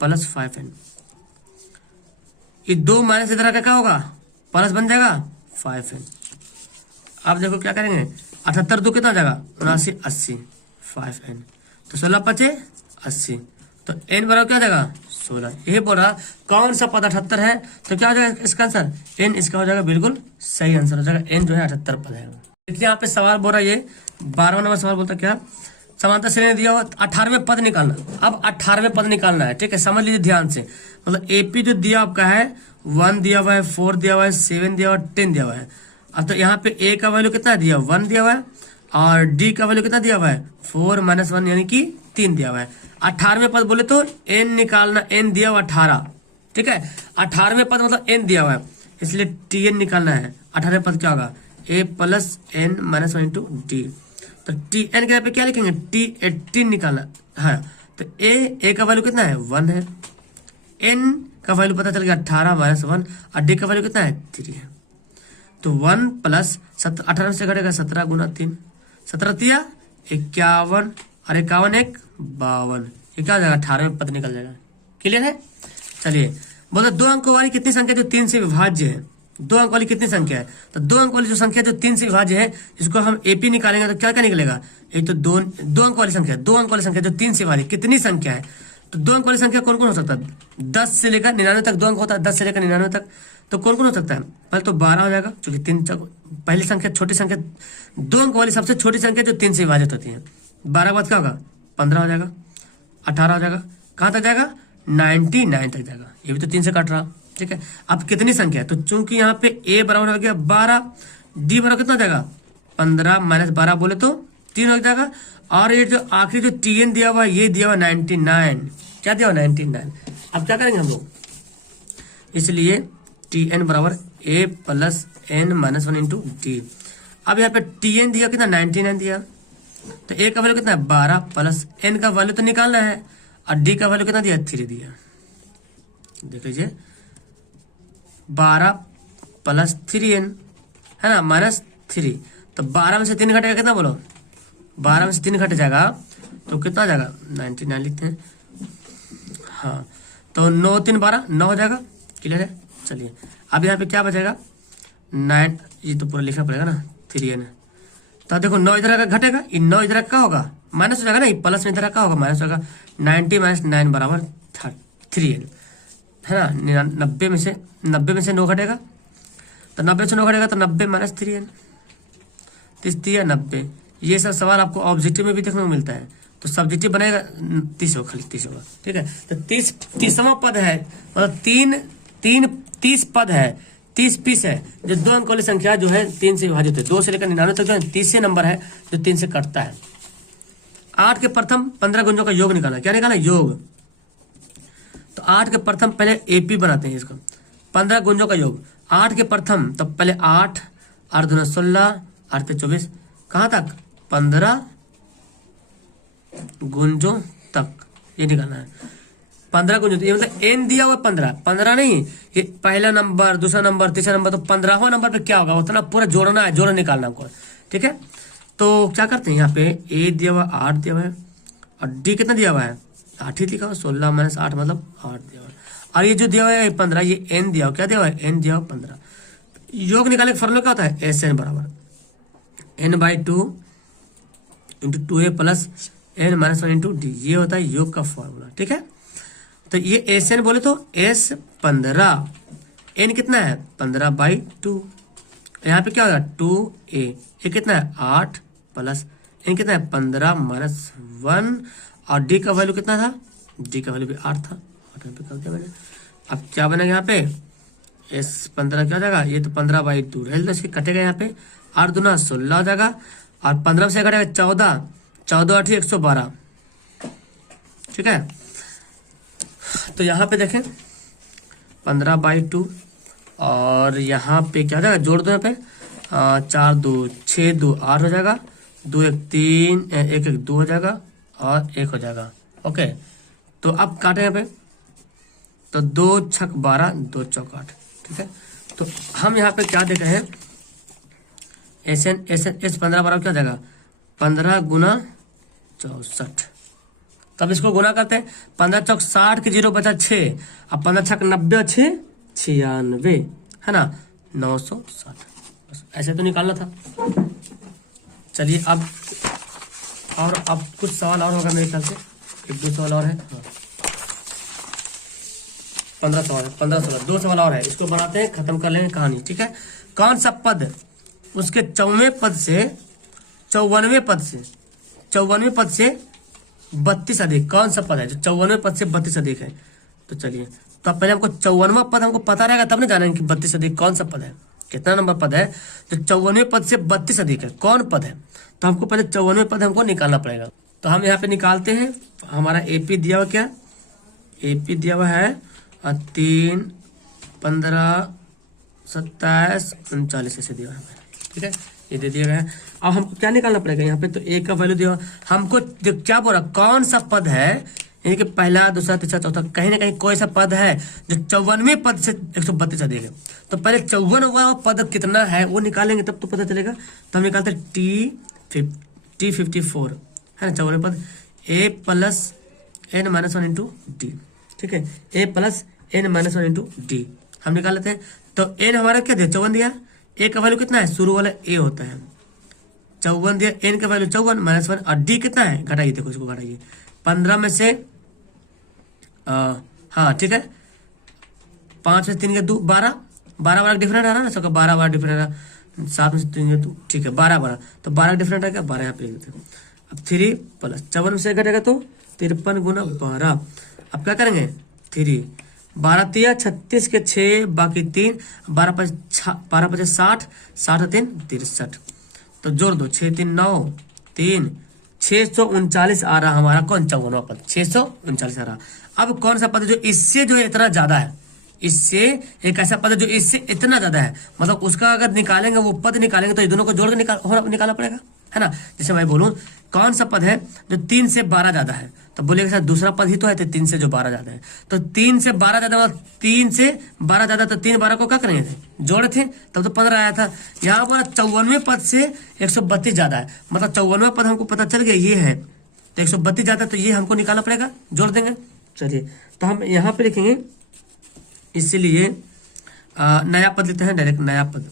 + 5n, ये 2 माइनस इधर आकर क्या होगा प्लस बन जाएगा 5n। अब देखो क्या करेंगे, 78 2 कितना हो जाएगा 79 80 5n, तो 16 × 5 = 80, तो n बराबर क्या जाएगा 16। यही बोल रहा कौन सा पद 78 है, तो क्या हो जाएगा इसका आंसर n, इसका हो जाएगा बिल्कुल सही आंसर हो जाएगा, n जो है 78 पद है। देखिए यहाँ पे सवाल बोल रहा है, ये 12वां नंबर सवाल बोलता क्या, समांतर श्रेणी दिया हुआ 18वें पद निकालना। अब 18वें पद निकालना है, ठीक है, समझ लीजिए ध्यान से। मतलब AP जो दिया आपका है 1 दिया हुआ है, 4 दिया हुआ है, 7 दिया हुआ है, 10 दिया हुआ है। अब तो यहाँ पे A का वैल्यू कितना दिया 1 दिया हुआ है, और D का वैल्यू कितना दिया हुआ है 4 - 1 यानी कि 3 दिया हुआ है। 18वें पद बोले तो n निकालना, n दिया हुआ 18, ठीक है। 18वें पद मतलब n दिया हुआ है, इसलिए tn निकालना है। 18वें पद क्या होगा a + n - 1 × d, तो tn के यहाँ पे क्या लिखेंगे t18 निकालना है। तो a का वैल्यू कितना है 1 है, n का वैल्यू पता चल गया 18 - 1, और d का वैल्यू कितना है 3 है। तो 1 + 17, 18 से घटेगा 17 × 3, 17 तिया 51, और 51 1 52, ये क्या हो जाएगा 18वें पद निकल जाएगा। क्लियर है, चलिए बोलते 2 अंकों वाली कितनी संख्या जो 3 से विभाज्य है, 2 अंक वाली कितनी संख्या है, तो 2 अंक वाली जो संख्या जो 3 से विभाज्य है, इसको हम AP निकालेंगे तो क्या क्या निकलेगा, एक तो 2 अंक वाली संख्या, 2 अंक वाली संख्या जो 3 से विभाज्य कितनी संख्या है, तो 2 अंक वाली संख्या कौन कौन हो सकता है, 10 से लेकर 99 तक 2 अंक होता है, 10 से लेकर 99 तक, तो कौन कौन हो सकता है, पहले तो 12 हो जाएगा, क्योंकि 3 पहली संख्या छोटी संख्या, 2 अंक वाली सबसे छोटी संख्या जो 3 से विभाजित होती है। 12 के बाद क्या होगा 15 हो जाएगा, 18 हो जाएगा, कहाँ तक जाएगा 99 तक जाएगा, ये भी तो 3 से काट रहा, ठीक है। अब कितनी संख्या है, तो चूंकि यहाँ पे a बराबर हो गया 12, d बराबर कितना हो जाएगा 15 - 12 बोले तो 3 हो जाएगा, और ये जो आखिरी जो tn दिया हुआ ये दिया हुआ 99, क्या दिया हुआ 99। अब क्या करेंगे हम लोग, इसलिए tn बराबर a + n - 1 × d। अब यहाँ पे tn दिया कितना 99 दिया, तो a का वैल्यू कितना है 12 + n का वैल्यू तो निकालना है, और डी का वैल्यू कितना दिया, 3 दिया। देख लीजिए 12 प्लस 3n है ना माइनस 3, तो 12 में से 3 घटेगा कितना बोलो, 12 में से 3 घट जाएगा तो कितना आ जाएगा, 99 लिखते हैं। हाँ तो 9 3 12 9 हो जाएगा, क्लियर है। चलिए अब यहाँ पे क्या बचेगा 9, ये तो पूरा लिखना पड़ेगा ना 3n। तो देखो 9 इधर का घटेगा, ये 9 इधर का होगा माइनस हो जाएगा ना, ये प्लस में इधर का होगा माइनस होगा। 90 माइनस 9 बराबर 3n है ना। 90 में से 9 घटेगा, तो 90 से 9 घटेगा तो 90 माइनस 3n, 30 90। ये सब सवाल आपको ऑब्जेक्टिव में भी देखने को मिलता है, तो सब्जेक्टिव बनेगा 30 होगा, खाली 30 होगा, ठीक है। तो 30वां पद है, मतलब 30 पद है, 30 पीस है, जो 2 अंक वाली संख्या जो है 3 से विभाजित है, 2 से लेकर 99 तक जो है 30 नंबर है जो 3 से कटता है। 8 के प्रथम 15 गुंजों का योग निकालना, क्या निकालना, योग। तो 8 के प्रथम पहले एपी बनाते हैं इसको, 15 गुंजों का योग। 8 के प्रथम तो पहले 8 8 दूना 16 8 पे 24, कहाँ तक 15 गुंजों तक, ये निकालना है। 15 गुंजों, ये मतलब एन दिया हुआ 15 नहीं, ये पहला नंबर दूसरा नंबर तीसरा नंबर, तो 15वां नंबर पे क्या होगा उतना पूरा जोड़ना है, जोड़ निकालना हमको, ठीक है। तो क्या करते हैं यहाँ पे ए दिया हुआ 8 दिया हुआ है, और डी कितना दिया हुआ है 8 ही लिखा हुआ, 16 माइनस 8 मतलब 8 दिया हुआ है। और ये जो दिया हुआ है 15, ये एन दिया हुआ, क्या दिया हुआ है एन दिया हुआ 15। योग निकालने का फॉर्मूला क्या होता है, एस एन बराबर n/2 into 2a plus n minus 1 into D, ये होता है योग का फॉर्मूला, ठीक है। तो ये एस एन बोले तो एस 15, एन कितना है 15/2, यहाँ पे क्या होगा 2a, ये कितना है 8 प्लस एन कितना है 15 माइनस 1, और डी का वैल्यू कितना था, डी का वैल्यू भी 8 था, 8 पे कर दिया मैंने। अब क्या बनेगा यहाँ पे एस 15 क्या हो जाएगा, ये तो 15/2 रह, तो इसके कटेगा यहाँ पे 8 दूना 16 हो जाएगा, और 15 से घटेगा 14, 14 8 112, ठीक है। तो यहाँ पे देखें 15/2, और यहाँ पे क्या हो जाएगा, जोड़ दो यहाँ पे 4 2 6 2 8 हो जाएगा, 2 1 3 1 1 2 हो जाएगा, और 1 हो जाएगा, ओके। तो अब काटे यहाँ पे, तो 2 छक 12 2 चौक 8, ठीक है। तो हम यहाँ पे क्या देख रहे हैं, एस 15 बराबर क्या हो जाएगा 15 गुना 64। तब इसको गुना करते हैं, 15 चौक 60 के 0 बचा 6, अब 15 छक 90 6 96 है ना 960, बस ऐसे तो निकालना था। चलिए अब कुछ सवाल और होगा मेरे ख्याल से, 1 2 सवाल और है, हाँ 15 सवाल है, 15 सवाल 2 सवाल और है, इसको बनाते हैं, खत्म कर लेंगे कहानी, ठीक है। कौन सा पद उसके 54वें पद से 32 अधिक, कौन सा पद है जो 54वें पद से 32 अधिक है। तो चलिए, तो पहले हमको 54वां पद हमको पता रहेगा तब नहीं जानेंगे कि 32 अधिक कौन सा पद है, कितना नंबर पद है जो 54वें पद से 32 अधिक है, कौन पद है। तो हमको पहले 54वें पद हमको निकालना पड़ेगा। तो हम यहाँ पे निकालते हैं, हमारा एपी दिया हुआ क्या, एपी दिया हुआ है 3 15 27 39 ऐसे दिया हुआ है, ठीक है, ये दे दिया गया है। अब हमको क्या निकालना पड़ेगा यहाँ पे, तो ए का वैल्यू दिया हमको, क्या बोला कौन सा पद है, यानी कि पहला दूसरा तीसरा चौथा, कहीं ना कहीं कोई सा पद है जो 54वें पद से 132 अधिक है। तो पहले 54वां पद कितना है वो निकालेंगे तब तो पता चलेगा। तो हम निकालते हैं T54 है ना 54वें पद, a plus n minus 1 into D, ठीक है, a plus n minus 1 into D हम निकाल लेते हैं। तो n हमारा क्या दिया 54 दिया, a का वैल्यू कितना है शुरू वाला a होता है, 54 दिया, n का वैल्यू 54 माइनस 1, और d कितना है घटाइए, देखो इसको घटाइए 15 में से हाँ ठीक है 5 में से 3 के 2 12 12 डिफरेंट आ रहा ना सबका, 12 डिफरेंट आ रहा, 7 में से 3 के 2 ठीक है 12 तो 12 डिफरेंट आ गया, 12 यहाँ पे लिख देते हैं। अब 3 प्लस 54 में से घटेगा तो 53 गुना 12, अब क्या करेंगे 3 12 तिया 36 के 6 बाकी 3, 12 5 60 60 3 63, तो जोड़ दो 6 3 9 3 639 आ रहा हमारा कौन 54वां पद 639 आ रहा। अब कौन सा पद जो इससे जो है इतना ज्यादा है, इससे एक ऐसा पद है जो इससे इतना ज्यादा है, मतलब उसका अगर निकालेंगे वो पद निकालेंगे तो ये दोनों को जोड़ के निकालना पड़ेगा, है ना। जैसे मैं बोलूं कौन सा पद है जो 3 से 12 ज्यादा है, तो बोलेगा सर दूसरा पद ही तो है, तो 3 से जो 12 ज्यादा है, तो 3 से 12 ज्यादा, 3 से 12 ज्यादा, तो 3 12 को क्या करेंगे थे, जोड़े थे, तब तो 15 आया था। यहाँ पर 54वें पद से 132 ज्यादा है, मतलब 54वां पद हमको पता चल गया ये है, तो 132 ज्यादा, तो ये हमको निकालना पड़ेगा, जोड़ देंगे। चलिए तो हम यहाँ पे लिखेंगे, इसीलिए नया पद लेते हैं, डायरेक्ट नया पद।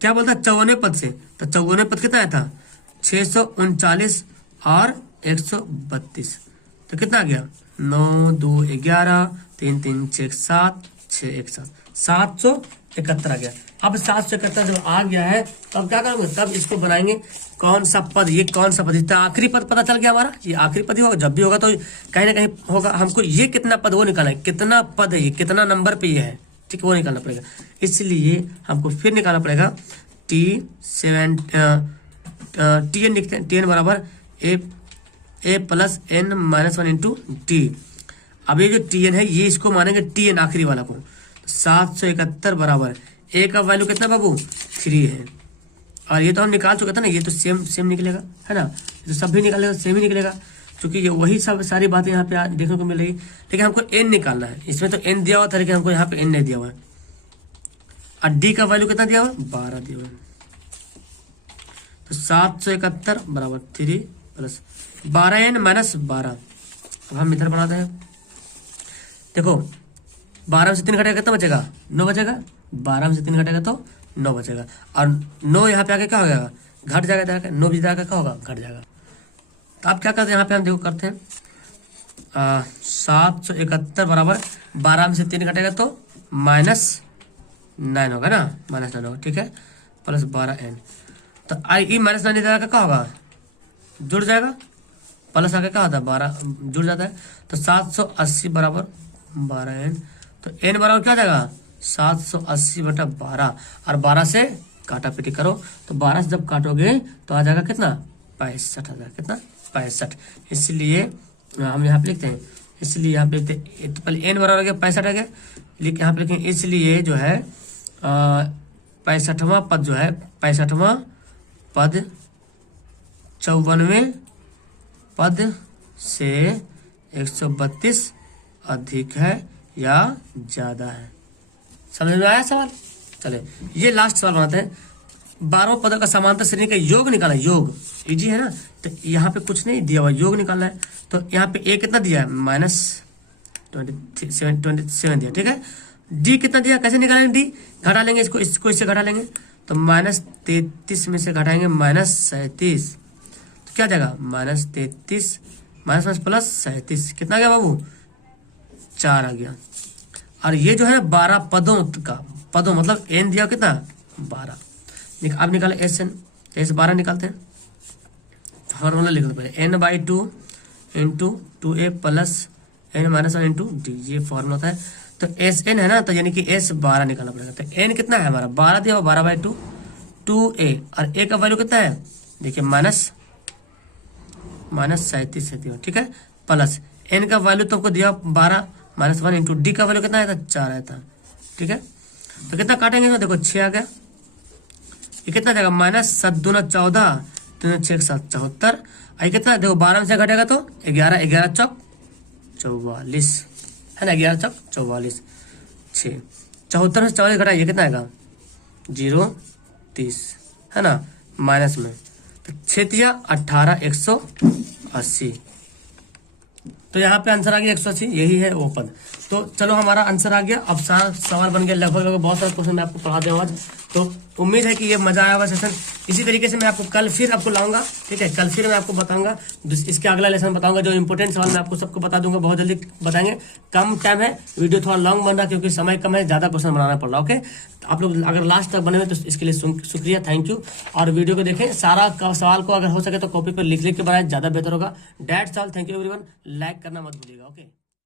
क्या बोलता है 54वें पद से, तो 54वें पद कितना आया था 639 और 132, तो कितना आ गया 9 2 11 3 3 6 7 6 1 7, 771 आ गया। अब 771 जब आ गया है तब क्या करेंगे, तब इसको बनाएंगे कौन सा पद, ये कौन सा पद, इसका आखिरी पद पता चल गया हमारा, ये आखिरी पद ही होगा, जब भी होगा तो कहीं ना कहीं होगा, हमको ये कितना पद वो निकालना है, कितना पद है ये, कितना नंबर पे ये है, ठीक है, वो निकालना पड़ेगा। इसलिए हमको फिर निकालना पड़ेगा T7 Tn लिखते हैं, Tn बराबर a plus n minus 1 into T. अब ये जो Tn है ये इसको मानेंगे Tn आखिरी वाला को, 771 बराबर a का वैल्यू कितना बाबू 3 है, और ये तो हम निकाल चुके थे ना, ये तो सेम निकलेगा है ना, ये तो सब भी निकालेगा, सेम ही निकलेगा, क्योंकि ये वही सब सारी बातें यहाँ पे देखने को मिल रही है। लेकिन हमको n निकालना है, इसमें तो n दिया हुआ था, लेकिन हमको यहाँ पे n नहीं दिया हुआ है, और d का वैल्यू कितना दिया हुआ 12 दिया हुआ है, तो 771 बराबर 3 प्लस 12n माइनस 12। अब हम इधर बनाते हैं, देखो 12 में से 3 घटेगा कितना बचेगा 9 बचेगा, 12 में से 3 घटेगा तो 9 बचेगा, और 9 यहाँ पे आके क्या हो जाएगा घट जाएगा, 9 भी जाएगा क्या होगा घट जाएगा। तो आप क्या करते हैं यहाँ पे हम देखो करते हैं 771 बराबर 12 में से 3 घटेगा तो -9 होगा ना, -9 होगा, ठीक है, प्लस 12n, तो i -9 जाएगा क्या होगा जुड़ जाएगा, प्लस आगे क्या होता है 12 जुड़ जाता है, तो 780 बराबर 12n, तो n बराबर क्या जाएगा 780 बटा 12, और 12 से काटा पीटी करो, तो 12 से जब काटोगे तो आ जाएगा कितना 65 आ जाएगा, कितना 65। इसलिए हम यहाँ पे लिखते हैं, इसलिए यहाँ पे लिखते हैं, तो पहले n बराबर हो गया 65 आ गया, लेकिन यहाँ पे लिखेंगे इसलिए जो है 65वां पद जो है 65वां पद 54वें पद से 132 अधिक है या ज्यादा है। समझ में आया सवाल। चले ये लास्ट सवाल बनाते हैं, 12 पदों का समांतर श्रेणी का योग निकालना, योग इजी है ना, तो यहाँ पे कुछ नहीं दिया हुआ, योग निकालना है, तो यहाँ पे a कितना दिया है -27 दिया, ठीक है, d कितना दिया, कैसे निकालेंगे d, घटा लेंगे इसको इससे घटा लेंगे, तो -33 में से घटाएंगे -37, तो क्या जाएगा -33 माइनस प्लस 37, कितना गया बाबू 4 आ गया। और ये जो है 12 पदों का, पदों मतलब n दिया कितना 12, अब निकाले SN, S 12 निकालते हैं, फॉर्मूला लिख दो पहले n/2 into 2a plus n minus 1 into D, ये फॉर्मूला होता है। तो SN है ना, तो यानी कि S 12 निकालना पड़ेगा, तो n कितना है हमारा 12 दिया, 12/2 2a, और a का वैल्यू कितना है देखिए -37 है दिया, ठीक है, प्लस n का वैल्यू तुमको दिया 12 माइनस 1 इंटू डी का वैल्यू कितना आया था 4 आया था, ठीक है, तो कितना काटेंगे तो देखो 6 आ गया, ये कितना जाएगा -7 दूना 14 3 6 7 74, आई कितना देखो 12 में से घटेगा तो 11 11 चौक 44 है ना, 11 चौक 44, 6 74 में से 44 घटाइए कितना आएगा 0 30 है ना, माइनस में, तो 6 18 180, तो यहाँ पे आंसर आ गया 180, यही है वो पद। तो चलो हमारा आंसर आ गया, अब सारा सवाल बन गया, लगभग बहुत सारे क्वेश्चन मैं आपको पढ़ा दूंगा, तो उम्मीद है कि ये मजा आया होगा सेशन। इसी तरीके से मैं आपको कल फिर आपको लाऊंगा, ठीक है, कल फिर मैं आपको बताऊंगा, इसके अगला लेसन बताऊंगा, जो इंपॉर्टेंट सवाल मैं आपको सबको बता दूंगा, बहुत जल्दी बताएंगे। कम टाइम है, वीडियो थोड़ा लॉन्ग बन रहा क्योंकि समय कम है, ज्यादा क्वेश्चन बनाना पड़ रहा, ओके। आप लोग अगर लास्ट तक बने हुए तो इसके लिए शुक्रिया, थैंक यू, और वीडियो को देखें, सारा सवाल को अगर हो सके तो कॉपी पर लिख के बनाए, ज्यादा बेहतर होगा। That's all, thank you everyone, like करना मत भूलिएगा, ओके।